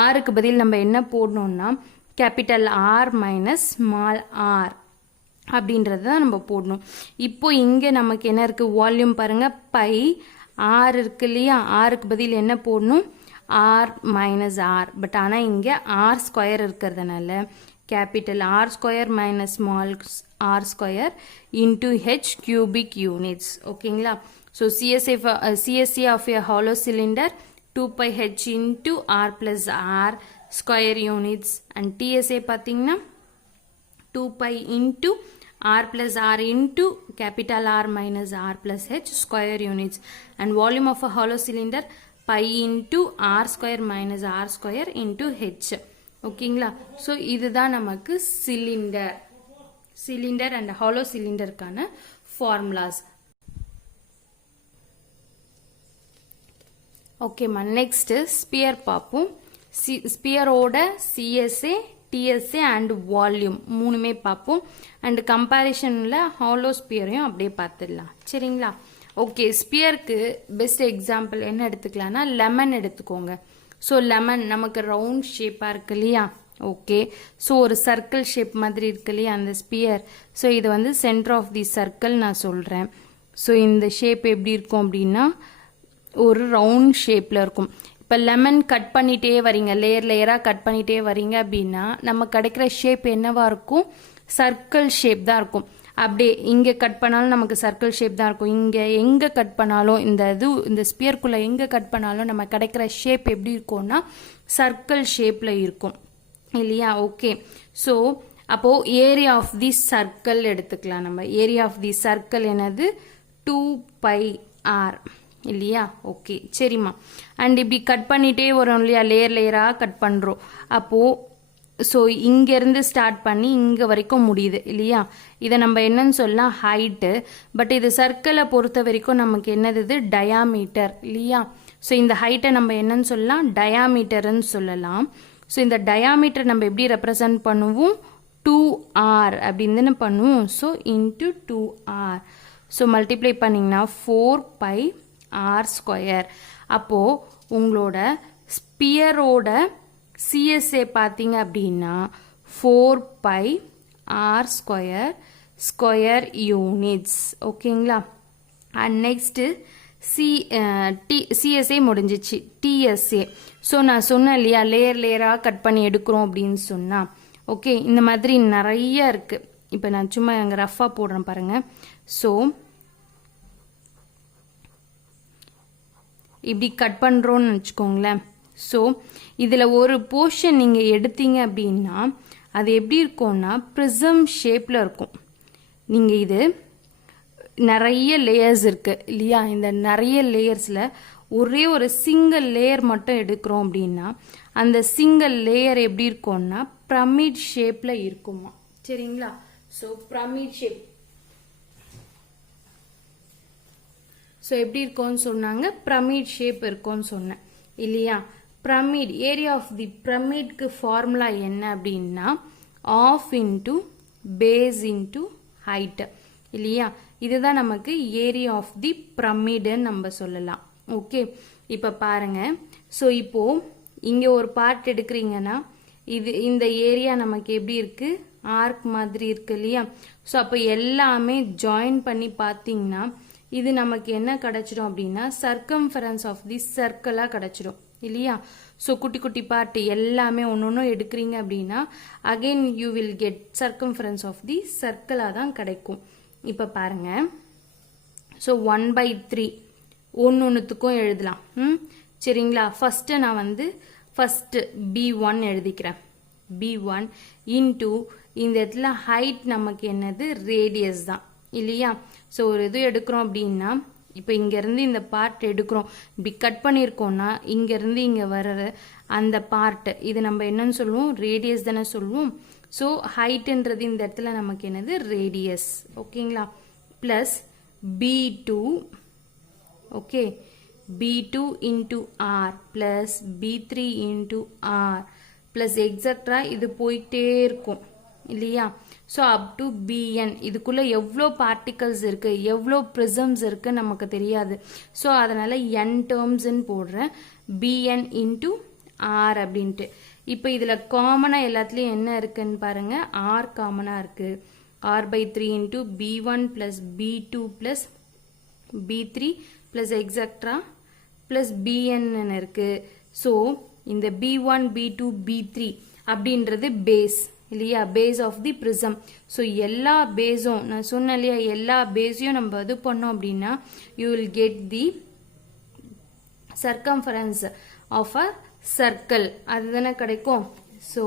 ஆருக்கு பதில் நம்ம என்ன போடணும்னா capital R minus small R அப்படின்றது தான் நம்ம போடணும். இப்போ இங்கே நமக்கு என்ன இருக்குது, வால்யூம் பாருங்கள் பை ஆர் இருக்கு இல்லையா, ஆருக்கு பதில் என்ன போடணும் ஆர் மைனஸ் ஆர். பட் ஆனால் இங்கே ஆர் ஸ்கொயர் இருக்கிறதுனால capital R square minus small r square into h cubic units. ஓகேங்களா. So CSA of a hollow cylinder 2π h into r plus r square units and TSA பார்த்தீங்கன்னா 2π into r plus r into capital R minus r plus h square units and volume of a hollow cylinder pi into r square minus r square into h. ஓகேங்களா. So இதுதான் நமக்கு cylinder and hollow சிலிண்டருக்கான formulas. ஓகேம்மா. Next sphere பார்ப்போம். ஸ்பியரோட CSA DSA and volume மூணுமே பார்ப்போம். And கம்பேரிஷனில் hollow ஸ்பியரையும் அப்படியே பார்த்துடலாம். சரிங்களா. ஓகே, ஸ்பியருக்கு பெஸ்ட் எக்ஸாம்பிள் என்ன எடுத்துக்கலாம்னா லெமன் எடுத்துக்கோங்க. ஸோ லெமன் நமக்கு ரவுண்ட் ஷேப்பாக இருக்கு இல்லையா. ஓகே, ஸோ ஒரு சர்க்கிள் ஷேப் மாதிரி இருக்கு இல்லையா அந்த ஸ்பியர். ஸோ இது வந்து சென்டர் ஆஃப் தி சர்க்கிள் நான் சொல்கிறேன். ஸோ இந்த ஷேப் எப்படி இருக்கும் அப்படின்னா ஒரு ரவுண்ட் ஷேப்பில் இருக்கும். இப்போ லெமன் கட் பண்ணிகிட்டே வரீங்க, லேயராக கட் பண்ணிகிட்டே வரீங்க அப்படின்னா நம்ம கிடைக்கிற ஷேப் என்னவாக இருக்கும், சர்க்கிள் ஷேப் தான் இருக்கும். அப்படியே இங்கே கட் பண்ணாலும் நமக்கு சர்க்கிள் ஷேப் தான் இருக்கும். இங்கே எங்கே கட் பண்ணாலும் இந்த ஸ்பியர்க்குள்ளே எங்கே கட் பண்ணாலும் நம்ம கிடைக்கிற ஷேப் எப்படி இருக்கும்னா சர்க்கிள் ஷேப்பில் இருக்கும் இல்லையா? ஓகே, ஸோ அப்போது ஏரியா ஆஃப் தி சர்க்கிள் எடுத்துக்கலாம். நம்ம ஏரியா ஆஃப் தி சர்க்கிள் என்னது 2πr இல்லையா? ஓகே சரிம்மா. அண்ட் இப்படி கட் பண்ணிகிட்டே வரும் இல்லையா, லேயராக கட் பண்ணுறோம். அப்போது ஸோ இங்கேருந்து ஸ்டார்ட் பண்ணி இங்கே வரைக்கும் முடியுது இல்லையா? இதை நம்ம என்னன்னு சொல்லலாம் ஹைட்டு. பட் இது சர்க்கிளை பொறுத்த வரைக்கும் நமக்கு என்னது இது டயாமீட்டர் இல்லையா? ஸோ இந்த ஹைட்டை நம்ம என்னன்னு சொல்லலாம் டயாமீட்டர்ன்னு சொல்லலாம். ஸோ இந்த டயாமீட்டர் நம்ம எப்படி ரெப்ரசன்ட் பண்ணுவோம் 2r அப்படின்னு பண்ணுவோம். So into 2r. So multiply பண்ணிங்கன்னா 4πr². அப்போது உங்களோட ஸ்பியரோட சிஎஸ்ஏ பார்த்தீங்க அப்படின்னா 4πr² ஸ்கொயர் யூனிட்ஸ். ஓகேங்களா? அண்ட் நெக்ஸ்ட்டு சிஎஸ்ஏ முடிஞ்சிச்சு. டிஎஸ்ஏ ஸோ நான் சொன்னேன் இல்லையா லேயராக கட் பண்ணி எடுக்கிறோம் அப்படின்னு சொன்னால். ஓகே, இந்த மாதிரி நிறைய இருக்குது. இப்போ நான் சும்மா அங்கே ரஃபாக போடுறேன் பாருங்கள். ஸோ இப்படி கட் பண்ணுறோன்னு வச்சுக்கோங்களேன். ஸோ இதில் ஒரு போர்ஷன் நீங்கள் எடுத்தீங்க அப்படின்னா அது எப்படி இருக்கும்னா ப்ரிசம் ஷேப்பில் இருக்கும். நீங்கள் இது நிறைய லேயர்ஸ் இருக்குது இல்லையா? இந்த நிறைய லேயர்ஸில் ஒரே ஒரு சிங்கிள் லேயர் மட்டும் எடுக்கிறோம் அப்படின்னா அந்த சிங்கிள் லேயர் எப்படி இருக்கும்னா பிரமிட் ஷேப்பில் இருக்குமா? சரிங்களா? ஸோ பிரமிட் ஷேப் ஸோ எப்படி இருக்கும்னு சொன்னாங்க பிரமிட் ஷேப் இருக்கும்னு சொன்னேன் இல்லையா? பிரமிட் ஏரியா ஆஃப் தி பிரமிட்க்கு ஃபார்முலா என்ன அப்படின்னா half into base into height இல்லையா? இதுதான் நமக்கு ஏரியா ஆஃப் தி பிரமிடுன்னு நம்ம சொல்லலாம். ஓகே, இப்போ பாருங்க. ஸோ இப்போ இங்கே ஒரு பார்ட் எடுக்கிறீங்கன்னா இந்த ஏரியா நமக்கு எப்படி இருக்கு ஆர்க் மாதிரி இருக்கு இல்லையா? ஸோ அப்போ எல்லாமே ஜாயின் பண்ணி பார்த்தீங்கன்னா இது நமக்கு என்ன கிடைச்சிடும் அப்படின்னா சர்க்கம்ஃபரன்ஸ் ஆஃப் தி சர்க்கிளாக கிடைச்சிடும் இல்லையா? ஸோ குட்டி குட்டி பார்ட் எல்லாமே ஒன்று ஒன்று எடுக்கிறீங்க அப்படின்னா again you will get circumference of the சர்க்கிளாக தான் கிடைக்கும். இப்போ பாருங்க. ஸோ 1/3 ஒன்றுத்துக்கும் எழுதலாம். சரிங்களா? ஃபஸ்ட்டு நான் ஃபஸ்ட்டு B1 எழுதிக்கிறேன். B1 இன்டூ இந்த இடத்துல ஹைட் நமக்கு என்னது ரேடியஸ் தான் இல்லையா? ஸோ ஒரு இது எடுக்கிறோம் அப்படின்னா இப்போ இங்கேருந்து இந்த பார்ட் எடுக்கிறோம், இப்படி கட் பண்ணியிருக்கோம்னா இங்கேருந்து இங்கே வர்ற அந்த பார்ட் இது நம்ம என்னன்னு சொல்லுவோம் ரேடியஸ் தானே சொல்லுவோம். ஸோ ஹைட்டுன்றது இந்த இடத்துல நமக்கு என்னது ரேடியஸ். ஓகேங்களா? Plus B2 okay B2 into R plus B3 into R plus extra இது போயிட்டே இருக்கும் இல்லையா? ஸோ அப் டு BN இதுக்குள்ளே எவ்வளோ பார்ட்டிகல்ஸ் இருக்குது எவ்வளோ ப்ரிசம்ஸ் இருக்குது நமக்கு தெரியாது. ஸோ அதனால் n டேர்ம்ஸ்ன்னு போடுறேன் BN இன்டூ ஆர் அப்படின்ட்டு. இப்போ இதில் காமனாக எல்லாத்துலேயும் என்ன இருக்குன்னு பாருங்கள் ஆர் காமனாக இருக்குது. R/3 into B1 plus B2 plus B3 plus extra plus BN இருக்குது. ஸோ இந்த B1 B2 B3 அப்படின்றது பேஸ் இல்லையா? Base of the prism. So எல்லா பேஸும் நான் சொன்னேன் இல்லையா எல்லா பேஸையும் நம்ம இது பண்ணோம் அப்படின்னா you will get the circumference of a circle அதுதானே கிடைக்கும். ஸோ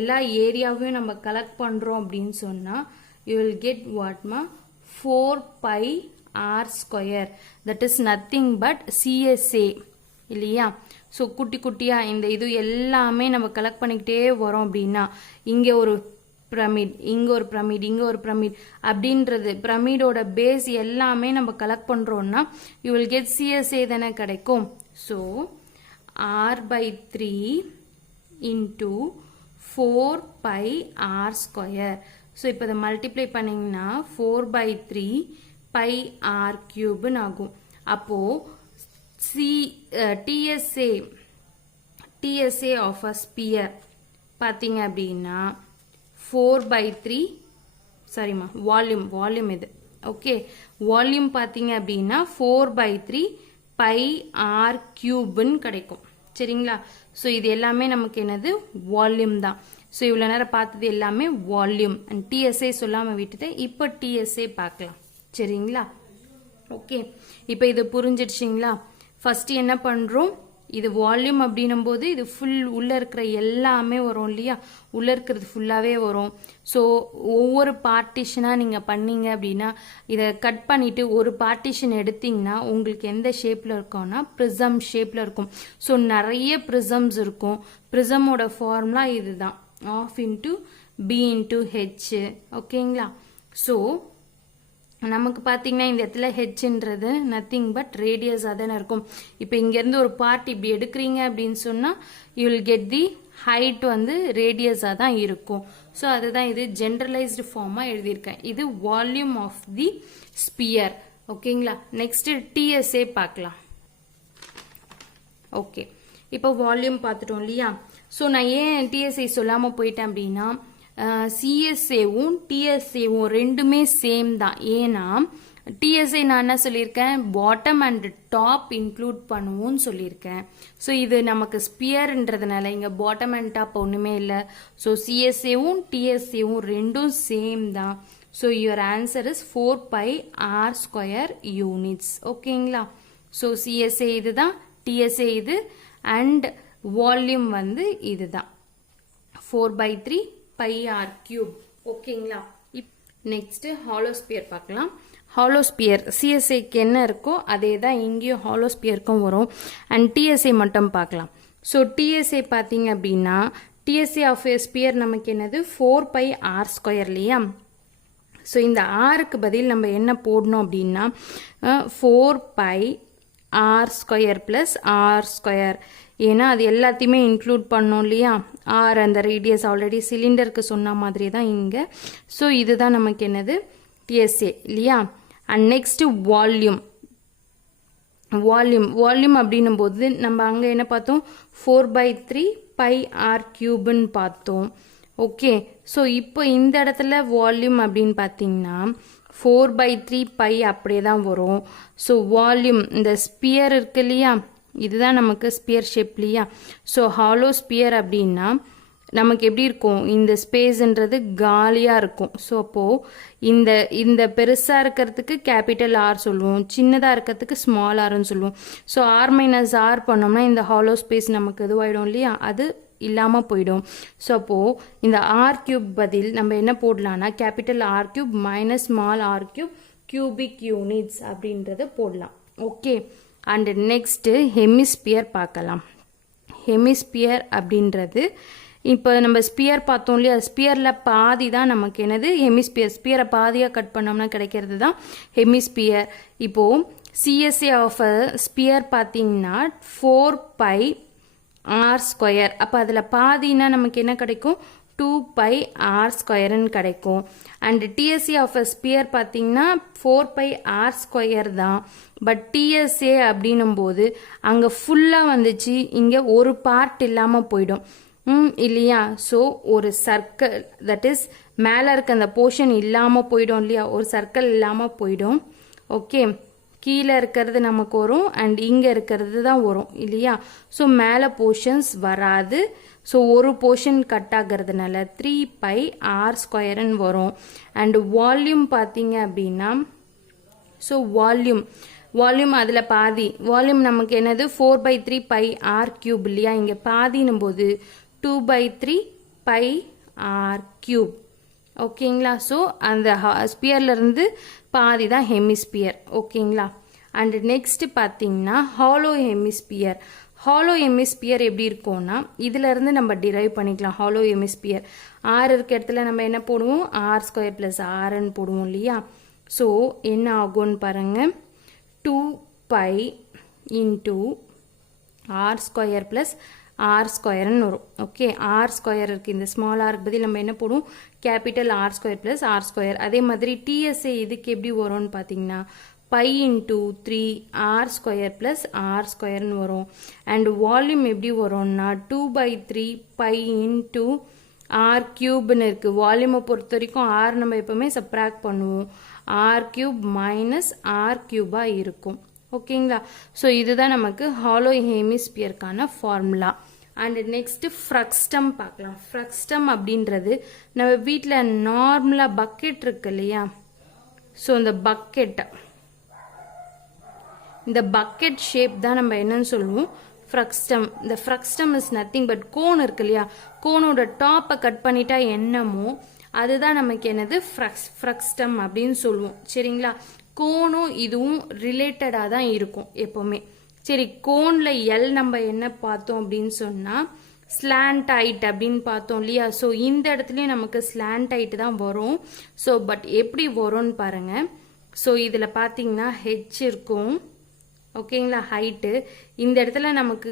எல்லா ஏரியாவையும் நம்ம கலெக்ட் பண்ணுறோம் அப்படின்னு சொன்னால் யூ வில் கெட் வாட்மா 4πr². That is nothing but CSA இல்லையா? ஸோ குட்டி குட்டியாக இந்த இது எல்லாமே நம்ம கலெக்ட் பண்ணிக்கிட்டே வரோம் அப்படின்னா இங்கே ஒரு பிரமிட் இங்கே ஒரு பிரமிட் இங்கே ஒரு பிரமிட் அப்படின்றது பிரமிடோட பேஸ் எல்லாமே நம்ம கலெக்ட் பண்ணுறோன்னா யூ வில் கெட் CSA தானே கிடைக்கும். So R/3 into 4πr². So இப்போ இதை மல்டிப்ளை பண்ணிங்கன்னா 4/3 πr³ ஆகும். அப்போது TSA of a sphere பார்த்தீங்க அப்படின்னா 4/3 சரிம்மா வால்யூம் இது ஓகே வால்யூம் பார்த்தீங்க அப்படின்னா 4/3 πr³ கிடைக்கும். சரிங்களா? ஸோ இது எல்லாமே நமக்கு என்னது வால்யூம் தான். ஸோ இவ்வளோ நேரம் பார்த்தது எல்லாமே வால்யூம் அண்ட் டிஎஸ்ஏ சொல்லாமல் விட்டுட்டு இப்போ டிஎஸ்ஏ பார்க்கலாம் சரிங்களா. ஓகே, இப்போ இது புரிஞ்சிடுச்சிங்களா. ஃபஸ்ட்டு என்ன பண்ணுறோம், இது வால்யூம் அப்படின்னும் போது இது ஃபுல் உள்ளே இருக்கிற எல்லாமே வரும் இல்லையா, உள்ளே இருக்கிறது ஃபுல்லாகவே வரும். ஸோ ஒவ்வொரு பார்ட்டிஷனாக நீங்கள் பண்ணீங்க அப்படின்னா இதை கட் பண்ணிவிட்டு ஒரு பார்ட்டிஷன் எடுத்திங்கன்னா உங்களுக்கு எந்த ஷேப்பில் இருக்கும்னா ப்ரிசம் ஷேப்பில் இருக்கும். ஸோ நிறைய ப்ரிசம்ஸ் இருக்கும். ப்ரிசமோட ஃபார்முலா இது தான், half into B into H. ஓகேங்களா. ஸோ நமக்கு பார்த்தீங்கன்னா இந்த இடத்துல ஹெச்ன்றது நத்திங் பட் ரேடியஸாக தானே இருக்கும். இப்போ இங்கேருந்து ஒரு பார்ட் இப்படி எடுக்கிறீங்க அப்படின்னு சொன்னால் you will get the height வந்து ரேடியஸாக தான் இருக்கும். ஸோ அதுதான் இது ஜென்ரலைஸ்டு ஃபார்மாக எழுதியிருக்கேன். இது வால்யூம் ஆஃப் தி ஸ்பியர். ஓகேங்களா. நெக்ஸ்ட்டு டிஎஸ்ஏ பார்க்கலாம். ஓகே, இப்போ வால்யூம் பார்த்துட்டோம் இல்லையா. ஸோ நான் ஏன் டிஎஸ்ஏ சொல்லாமல் போயிட்டேன் அப்படின்னா சிஎஸ்ஏவும் டிஎஸ்ஏவும் ரெண்டுமே சேம் தான். ஏன்னா டிஎஸ்ஏ நான் என்ன சொல்லியிருக்கேன், பாட்டம் அண்ட் டாப் இன்க்ளூட் பண்ணுவோம்னு சொல்லியிருக்கேன். ஸோ இது நமக்கு ஸ்பியர்ன்றதுனால இங்கே பாட்டம் அண்ட் டாப் ஒன்றுமே இல்லை. ஸோ சிஎஸ்ஏவும் டிஎஸ்ஏவும் ரெண்டும் சேம் தான். So your answer is 4πr² units. ஓகேங்களா. ஸோ சிஎஸ்ஏ இது தான், டிஎஸ்ஏ இது, அண்ட் வால்யூம் வந்து இது தான் 4/3 πr³. ஓகேங்களா. நெக்ஸ்ட் ஹாலோஸ்பியர் பார்க்கலாம். ஹாலோஸ்பியர் சிஎஸ்ஏக்கு என்ன இருக்கோ அதே தான் இங்கேயும் ஹாலோஸ்பியருக்கும் வரும். அண்ட் டிஎஸ்ஏ மட்டும் பார்க்கலாம். ஸோ டிஎஸ்ஏ பார்த்தீங்க அப்படின்னா டிஎஸ்ஏ ஆஃப் ஏ ஸ்பியர் நமக்கு என்னது 4πr² இல்லையா. ஸோ இந்த ஆருக்கு பதில் நம்ம என்ன போடணும் அப்படின்னா 4πr² + r². ஏன்னா அது எல்லாத்தையுமே இன்க்ளூட் பண்ணோம் இல்லையா. ஆர் அந்த ரேடியஸ் ஆல்ரெடி சிலிண்டருக்கு சொன்ன மாதிரி தான் இங்கே. ஸோ இதுதான் நமக்கு என்னது டிஎஸ்ஏ இல்லையா. And next volume. வால்யூம் அப்படின்னும் போது நம்ம அங்கே என்ன பார்த்தோம், 4/3 πr³ பார்த்தோம். ஓகே, ஸோ இப்போ இந்த இடத்துல வால்யூம் அப்படின்னு பார்த்தீங்கன்னா 4/3 π அப்படியே தான் வரும். ஸோ வால்யூம் இந்த ஸ்பியர் இருக்கு இல்லையா, இதுதான் நமக்கு ஸ்பியர் ஷேப் இல்லையா. ஸோ ஹாலோ ஸ்பியர் அப்படின்னா நமக்கு எப்படி இருக்கும், இந்த ஸ்பேஸ்ன்றது காலியாக இருக்கும். ஸோ அப்போது இந்த பெருசாக இருக்கிறதுக்கு கேபிட்டல் ஆர் சொல்லுவோம், சின்னதாக இருக்கிறதுக்கு ஸ்மால் ஆர்னு சொல்லுவோம். ஸோ r - r பண்ணோம்னா இந்த ஹாலோ ஸ்பேஸ் நமக்கு இதுவாகிடும் இல்லையா, அது இல்லாமல் போயிடும். ஸோ அப்போது இந்த r³ பதில் நம்ம என்ன போடலாம்னா capital r³ - small r³ cubic units அப்படின்றத போடலாம். ஓகே. அண்ட் நெக்ஸ்ட்டு ஹெமிஸ்பியர் பார்க்கலாம். ஹெமிஸ்பியர் அப்படின்றது இப்போ நம்ம ஸ்பியர் பார்த்தோம் இல்லையா, ஸ்பியரில் பாதி தான் நமக்கு என்னது ஹெமிஸ்பியர். ஸ்பியரை பாதியாக கட் பண்ணோம்னா கிடைக்கிறது தான் ஹெமிஸ்பியர். இப்போது சிஎஸ்ஏ ஆஃப் ஸ்பியர் பார்த்தீங்கன்னா 4πr². அப்போ அதில் பாதினா நமக்கு என்ன கிடைக்கும், 2πr² கிடைக்கும். அண்ட் டிஎஸ்ஏ ஆஃப் ஸ்பியர் பார்த்தீங்கன்னா 4πr² தான். பட் டிஎஸ்ஏ அப்படின்னும் போது அங்கே ஃபுல்லாக வந்துச்சு, இங்கே ஒரு பார்ட் இல்லாமல் போயிடும் இல்லையா. ஸோ ஒரு சர்க்கிள், தட் இஸ் மேலே இருக்க அந்த போர்ஷன் இல்லாமல் போயிடும் இல்லையா, ஒரு சர்க்கிள் இல்லாமல் போயிடும். ஓகே, கீழே இருக்கிறது நமக்கு வரும் அண்ட் இங்கே இருக்கிறது தான் வரும் இல்லையா. ஸோ மேலே போர்ஷன்ஸ் வராது. ஸோ ஒரு போர்ஷன் கட் ஆகிறதுனால 3πr² வரும். அண்ட் வால்யூம் பார்த்தீங்க அப்படின்னா, ஸோ வால்யூம் அதில் பாதி. வால்யூம் நமக்கு என்னது 4/3 πr³ இல்லையா, இங்கே பாதினும் போது 2/3 πr³. ஓகேங்களா. ஸோ அந்த ஸ்பியர்லேருந்து பாதி தான் ஹெமிஸ்பியர். ஓகேங்களா. அண்ட் நெக்ஸ்ட் பார்த்தீங்கன்னா ஹாலோ ஹெமிஸ்பியர். ஹாலோ ஹெமிஸ்பியர் எப்படி இருக்கும்னா இதிலேருந்து நம்ம டிரைவ் பண்ணிக்கலாம். ஹாலோ ஹெமிஸ்பியர் ஆர் இருக்க இடத்துல நம்ம என்ன போடுவோம், r² + rன்னு போடுவோம் இல்லையா. ஸோ என்ன ஆகும்னு பாருங்கள், 2π × r² + r²ன்னு வரும். ஓகே, r² இருக்குது, இந்த ஸ்மால் ஆருக்கு பதில் நம்ம என்ன போடுவோம், கேபிட்டல் r² + r². அதே மாதிரி டிஎஸ்ஏ இதுக்கு எப்படி வரும்னு பார்த்தீங்கன்னா π × 3r² + r²ன்னு வரும். அண்ட் வால்யூம் எப்படி வரும்னா 2/3 π × r³ இருக்குது. வால்யூமை பொறுத்த வரைக்கும் ஆர் நம்ம எப்போவுமே சப்ராக்ட் பண்ணுவோம், r³ - r³ இருக்கும். ஓகேங்களா. ஸோ இதுதான் நமக்கு ஹாலோ ஹெமிஸ்பியருக்கான ஃபார்முலா. அண்ட் நெக்ஸ்ட் ஃப்ரக்ஸ்டம் பார்க்கலாம். ஃப்ரக்ஸ்டம் அப்படின்றது நம்ம வீட்டில் நார்மலாக பக்கெட் இருக்கு இல்லையா, ஸோ இந்த பக்கெட் ஷேப் தான் நம்ம என்னன்னு சொல்லுவோம், ஃப்ரக்ஸ்டம். இந்த ஃப்ரக்ஸ்டம் இஸ் நத்திங் பட் கோன் இருக்கு இல்லையா, கோனோட டாப்பை கட் பண்ணிட்டா என்னமோ அதுதான் நமக்கு என்னது ஃப்ரக்ஸ்டம் அப்படின்னு சொல்லுவோம். சரிங்களா, கோனும் இதுவும் ரிலேட்டடாக தான் இருக்கும் எப்போவுமே. சரி, கோனில் எல் நம்ம என்ன பார்த்தோம் அப்படின்னு சொன்னால் ஸ்லாண்ட் ஹைட் அப்படின்னு பார்த்தோம் இல்லையா. ஸோ இந்த இடத்துலையும் நமக்கு ஸ்லாண்ட் ஹைட் தான் வரும். ஸோ பட் எப்படி வரும்னு பாருங்கள். ஸோ இதில் பார்த்தீங்கன்னா ஹெச் இருக்கும். ஓகேங்களா, ஹைட்டு இந்த இடத்துல நமக்கு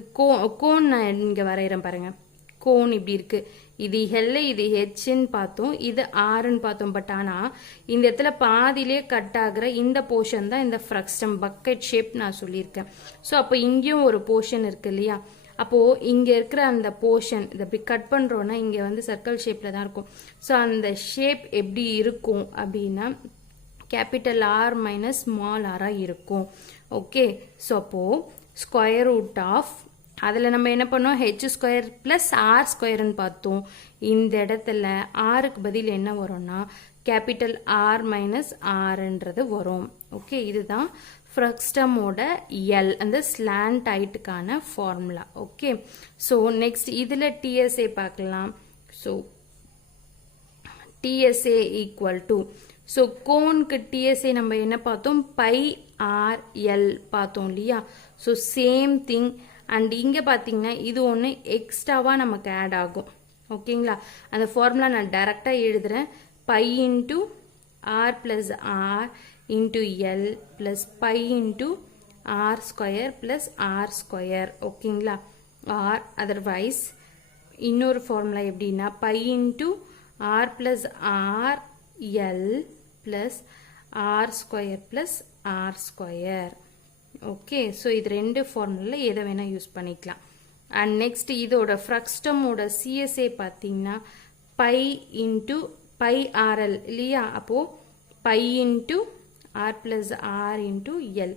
கோன் நான் இங்கே வரைகிறேன் பாருங்கள். கோன் இப்படி இருக்குது. இது எல், இது ஹெச்ன்னு பார்த்தோம், இது ஆர்ன்னு பார்த்தோம். பட் ஆனால் இந்த இடத்துல பாதியிலே கட் ஆகிற இந்த போர்ஷன் தான் இந்த ஃப்ரக்ஸ்டம் பக்கெட் ஷேப் நான் சொல்லியிருக்கேன். ஸோ அப்போ இங்கேயும் ஒரு போர்ஷன் இருக்குது இல்லையா. அப்போது இங்கே இருக்கிற அந்த போர்ஷன் இதை இப்படி கட் பண்ணுறோன்னா இங்கே வந்து சர்க்கிள் ஷேப்பில் தான் இருக்கும். ஸோ அந்த ஷேப் எப்படி இருக்கும் அப்படின்னா கேபிட்டல் ஆர் மைனஸ் ஸ்மால் ஆராக இருக்கும். ஓகே, ஸோ அப்போது ஸ்கொயர் ரூட் ஆஃப் அதில் நம்ம என்ன பண்ணோம், ஹெச் ஸ்கொயர் ப்ளஸ் ஆர் ஸ்கொயர்னு பார்த்தோம். இந்த இடத்துல ஆருக்கு பதில் என்ன வரும்னா கேபிட்டல் ஆர் மைனஸ் ஆர்ன்றது வரும். ஓகே, இதுதான் ஃப்ரக்ஸ்டமோட எல், அந்த ஸ்லாண்ட் ஹைட்டுக்கான ஃபார்முலா. ஓகே, ஸோ நெக்ஸ்ட் இதில் டிஎஸ்ஏ பார்க்கலாம். So TSA equal to, so கோனுக்கு டிஎஸ்ஏ நம்ம என்ன பார்த்தோம், பை ஆர் எல் பார்த்தோம் இல்லையா. So same thing. அண்ட் இங்கே பார்த்தீங்கன்னா இது ஒன்று எக்ஸ்ட்ராவாக நமக்கு ஆட் ஆகும். ஓகேங்களா, அந்த ஃபார்முலா நான் டைரெக்டாக எழுதுகிறேன். Pi into R plus R into L plus pi into R square plus R square. ஓகேங்களா, ஆர் அதர்வைஸ் இன்னொரு ஃபார்முலா எப்படின்னா pi into R plus R L plus R square plus R square. Okay, so இது ரெண்டு ஃபார்முலாவில் எதை வேணால் use பண்ணிக்கலாம். And next இதோட ஃப்ரக்ஸ்டமோட சிஎஸ்ஏ பார்த்தீங்கன்னா பை இன்ட்டு பை ஆர்எல் இல்லையா. அப்போது pi into R plus R into L,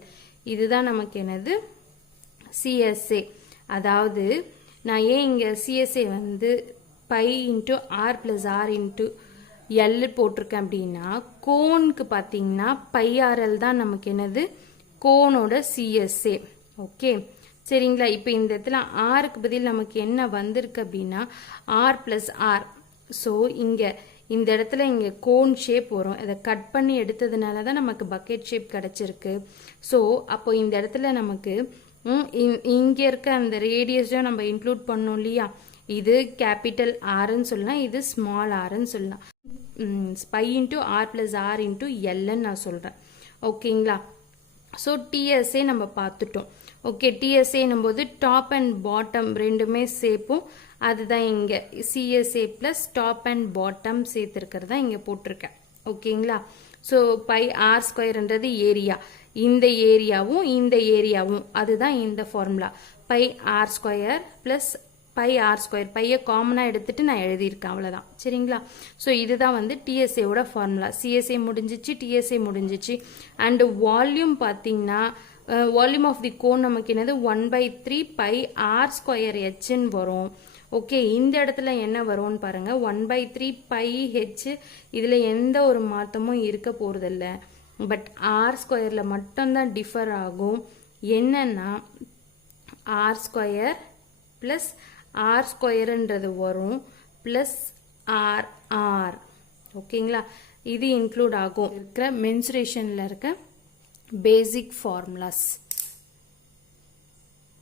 இதுதான் நமக்கு என்னது சிஎஸ்ஏ. அதாவது நான் ஏன் இங்கே சிஎஸ்ஏ வந்து pi into R plus R into L போட்டிருக்கேன் அப்படின்னா கோனுக்கு பார்த்தீங்கன்னா பை ஆர்எல் தான் நமக்கு என்னது கோனோட சிஎஸ்ஏ. ஓகே, சரிங்களா. இப்போ இந்த இடத்துல ஆருக்கு பதில் நமக்கு என்ன வந்திருக்கு அப்படின்னா ஆர் ப்ளஸ் ஆர். ஸோ இங்கே இந்த இடத்துல இங்கே கோன் ஷேப் வரும். அதை கட் பண்ணி எடுத்ததுனால தான் நமக்கு பக்கெட் ஷேப் கிடச்சிருக்கு. ஸோ அப்போ இந்த இடத்துல நமக்கு இங்கே இருக்க அந்த ரேடியஸையும் நம்ம இன்க்ளூட் பண்ணோம் இல்லையா. இது கேபிட்டல் ஆர்ன்னு சொல்லலாம், இது ஸ்மால் ஆர்ன்னு சொல்லலாம். Pi into R plus R into எல்ன்னு நான் சொல்கிறேன். ஓகேங்களா, ஸோ டிஎஸ்ஏ நம்ம பார்த்துட்டோம். ஓகே, டிஎஸ்ஏன்னும் போது டாப் அண்ட் பாட்டம் ரெண்டுமே சேர்ப்போம். அதுதான் இங்கே CSA plus top and bottom சேர்த்துருக்கிறது தான் இங்கே போட்டிருக்கேன். ஓகேங்களா, ஸோ பை ஆர் ஸ்கொயர்ன்றது ஏரியா, இந்த ஏரியாவும் அதுதான் இந்த formula. Pi R square plus pi R square, பையை காமனாக எடுத்துட்டு நான் எழுதியிருக்கேன், அவ்வளோதான். சரிங்களா, ஸோ இதுதான் வந்து டிஎஸ்ஏவோட ஃபார்முலா. சிஎஸ்ஏ முடிஞ்சிச்சு, டிஎஸ்ஏ முடிஞ்சிச்சு. அண்டு வால்யூம் பார்த்தீங்கன்னா வால்யூம் ஆஃப் தி கோன் நமக்கு என்னது 1/3 பை ஆர் ஸ்கொயர் ஹெச்ன்னு வரும். ஓகே, இந்த இடத்துல என்ன வரும்னு பாருங்க, 1/3 பை ஹெச். இதில் எந்த ஒரு மாற்றமும் இருக்க போகிறதில்ல. பட் ஆர் ஸ்கொயரில் மட்டும்தான் டிஃபர் ஆகும். என்னன்னா ஆர் ஸ்கொயர் ப்ளஸ் ஆர் ஸ்கொயர்ன்றது வரும் ப்ளஸ் ஆர் ஆர். ஓகேங்களா, இது இன்க்ளூட் ஆகும் இருக்கிற மென்சுரேஷனில் இருக்க பேசிக் ஃபார்முலாஸ்.